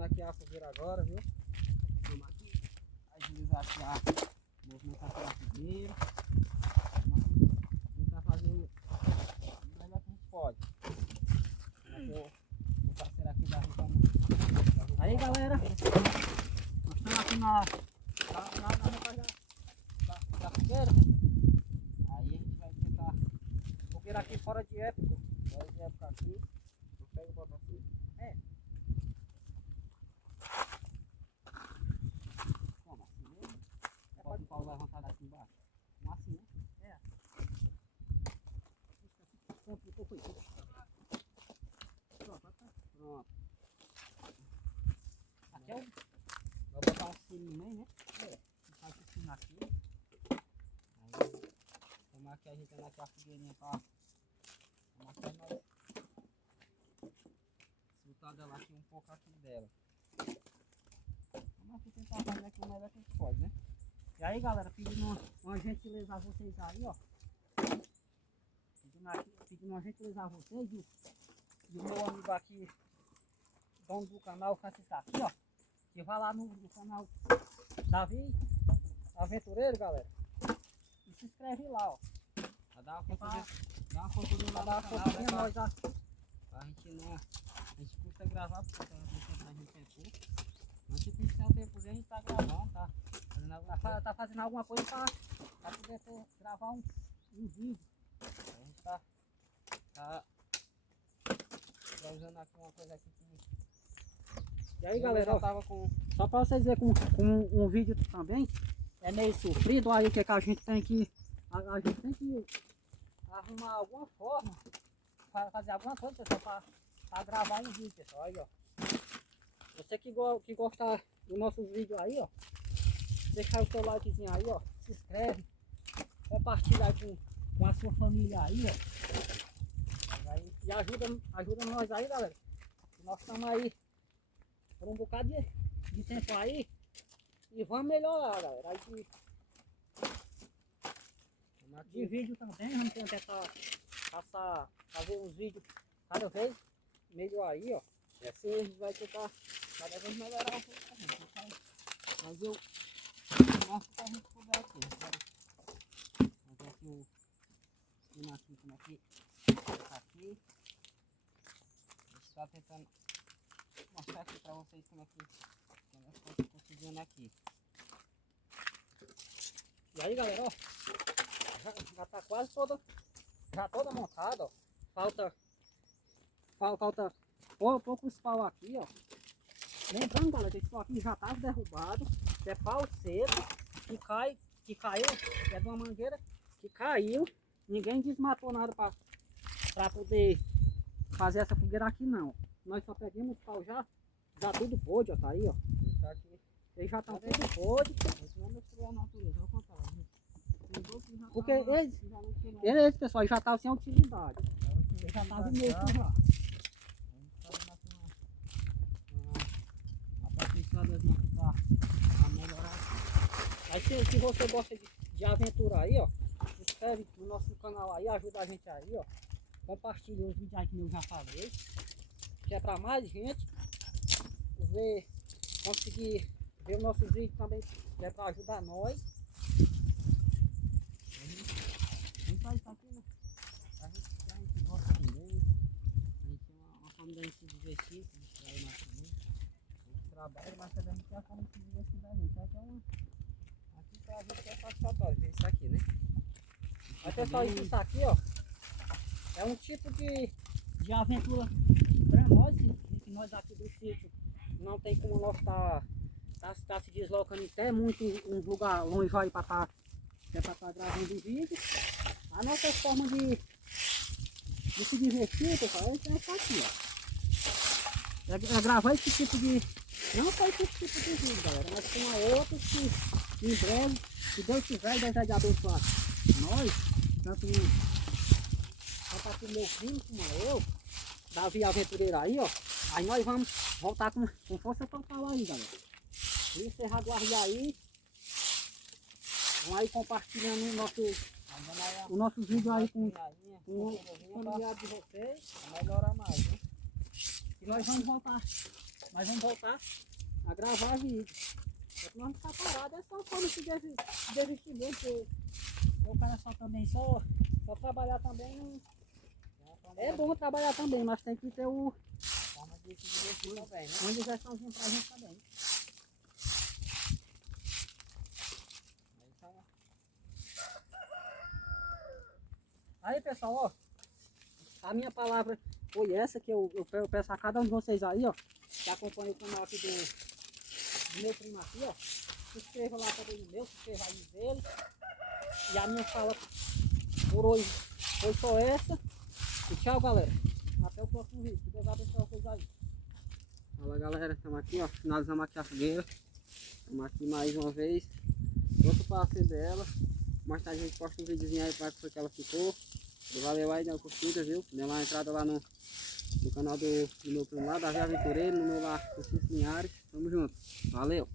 Aqui a fogueira agora, viu? Vamos aqui agilizar aqui a movimentação da fogueira. Vamos tentar fazer o melhor que a gente pode. Meu parceiro aqui já arrancando. Aí galera, nós estamos aqui na montagem da fogueira. Aí a gente vai tentar fogueira aqui fora de época. Fora de época aqui. Eu pego e boto aqui. Pode o pau levantar aqui embaixo. Como assim, né? Pronto. Aqui é o... Vou botar um sino no meio, né? Botar esse sino aqui. Aí, como aqui a gente anda aqui a fogueirinha pra... Como aqui nós... Soltar dela aqui um pouco aqui dela. Vamos aqui tentar fazer aqui o melhor que a gente pode, né? E aí galera, pedindo uma gentileza a vocês aí, ó. Pedindo uma gentileza a vocês e o meu amigo aqui, dono do canal, Francisco aqui, ó. Que vai lá no canal Davi Aventureiro, galera. E se inscreve lá, ó. Pra dar uma força lá no canal, nós, pra gente não... A gente custa gravar, porque a gente é pouco. Mas se tem que ter um tempozinho, a gente tá gravando, tá fazendo alguma coisa pra poder gravar um vídeo. A gente tá usando aqui uma coisa aqui que... E aí galera, tava com... Só pra vocês verem com um vídeo também, é meio sofrido, aí o que a gente tem que... A gente tem que arrumar alguma forma, fazer alguma coisa, pessoal, pra gravar um vídeo, pessoal, aí ó. Você que gosta dos nossos vídeos aí, ó, deixa o seu likezinho aí, ó, se inscreve, compartilha com a sua família aí, ó, e ajuda nós aí, galera. Nós estamos aí por um bocado de tempo aí e vamos melhorar, galera. Aí de vídeo também, vamos tentar fazer uns vídeos cada vez melhor aí, ó. E assim a gente vai tentar cada vez melhorar um pouco. Mas eu mostro que a gente puder aqui. Fazer aqui o sino aqui, como aqui. Aqui. A gente está tentando mostrar aqui para vocês como é que nós estamos conseguindo aqui. E aí galera, ó. Já tá quase toda montada, ó. Falta poucos pau aqui, ó. Lembrando, galera, que esse pau aqui já tá derrubado. É pau seco que caiu, é de uma mangueira que caiu. Ninguém desmatou nada pra poder fazer essa fogueira aqui, não. Nós só pegamos pau já tudo podre, ó. Tá aí, ó. Eles já estão tudo podre. Porque eles, pessoal, já estavam sem utilidade. Eles já estavam meio já. Pra melhorar. Aí se você gosta de aventura aí, ó, se inscreve no nosso canal aí, ajuda a gente aí, ó. Compartilha os vídeos aí que eu já falei. Que é pra mais gente conseguir ver os nossos vídeos também, que é pra ajudar nós. A gente faz isso aqui, né? A gente gosta também. A gente tem uma forma de a gente se divertir, se distrair mais também. A gente trabalha, mas também a gente tem a forma de se divertir da gente. Aqui pra gente é satisfatório ver isso aqui, né? Mas pessoal, isso aqui, ó, é um tipo de aventura pra nós, que nós aqui do sítio não tem como nós tá se deslocando até muito um lugar longe aí pra tá gravando vídeo. A nossa forma de se divertir, pessoal, é essa aqui, ó. É gravar esse tipo de... Não só esse tipo de vídeo, galera, mas tem outros que em breve, se Deus quiser, Deus vai abençoar nós, tanto aqui meu filho como eu, Davi Aventureiro aí, ó. Aí nós vamos voltar com força total aí, galera. E vocês aguardem aí. Vão aí compartilhando o nosso vídeo aí com o familiar de vocês. Melhorar mais, né? E nós vamos voltar Nós vamos voltar a gravar vídeo. Só que nós não ficar parado, é só forma de desistir mesmo, porque o cara só também, só trabalhar também não. É bom trabalhar também, mas tem que ter o. Forma de se divertir também, né? Uma diversãozinha pra gente também. Aí pessoal, ó. A minha palavra foi essa que eu peço a cada um de vocês aí, ó. Que acompanha o canal aqui do meu primo aqui, ó. Se inscreva lá também no meu, se inscreva aí no dele. E a minha fala por hoje foi só essa. E tchau, galera. Até o próximo vídeo. Que Deus abençoe vocês aí. Fala, galera. Estamos aqui, ó. Finalizamos aqui a fogueira. Estamos aqui mais uma vez. Pronto para acender ela. Mais tarde a gente posta um videozinho aí para ver que ela ficou. E valeu aí na curtida, viu? Dê uma entrada lá no canal do meu primo lá, Davi Aventureiro, no meu lá, Francisco Linhares. Tamo junto. Valeu!